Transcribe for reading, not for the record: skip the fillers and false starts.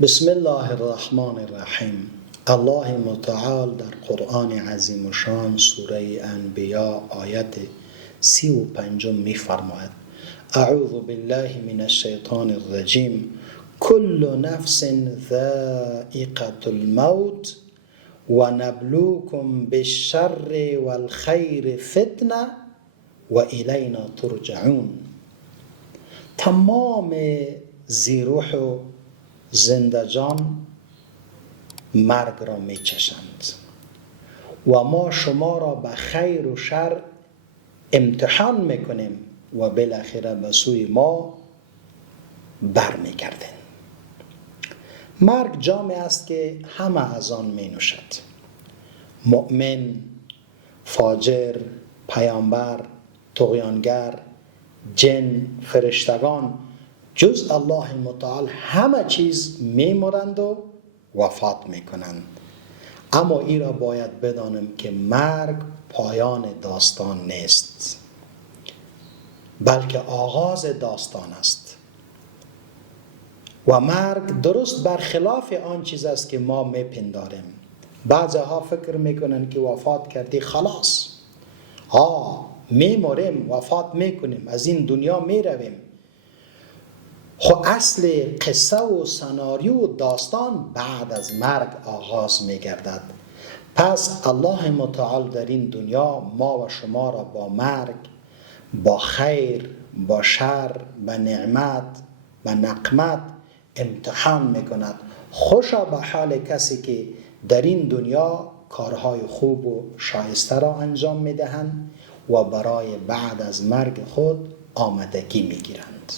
بسم الله الرحمن الرحیم. الله متعال در قرآن عظیم و شان سوره انبیا آیت 35 می فرماید: اعوذ بالله من الشیطان الرجیم کل نفس ذائقة الموت و نبلوکم بالشر والخیر فتنه و الینا ترجعون. تمام زیروح و زندجان مرگ را می چشند و ما شما را به خیر و شر امتحان میکنیم و بالاخره به سوی ما برمیگردیم. مرگ جامی است که همه از آن می نوشد. مؤمن، فاجر، پیامبر، طغیانگر، جن، فرشتگان، جز الله متعال همه چیز میمرند و وفات میکنند. اما این را باید بدانیم که مرگ پایان داستان نیست، بلکه آغاز داستان است. و مرگ درست برخلاف آن چیز است که ما میپنداریم. بعضها فکر میکنن که وفات کردی خلاص، میمریم، وفات میکنیم، از این دنیا میرویم. خب اصل قصه و سناریو و داستان بعد از مرگ آغاز میگردد. پس الله متعال در این دنیا ما و شما را با مرگ، با خیر، با شر، با نعمت، با نقمت امتحان میکند. خوشا به حال کسی که در این دنیا کارهای خوب و شایسته را انجام میدهند و برای بعد از مرگ خود آمادگی میگیرند.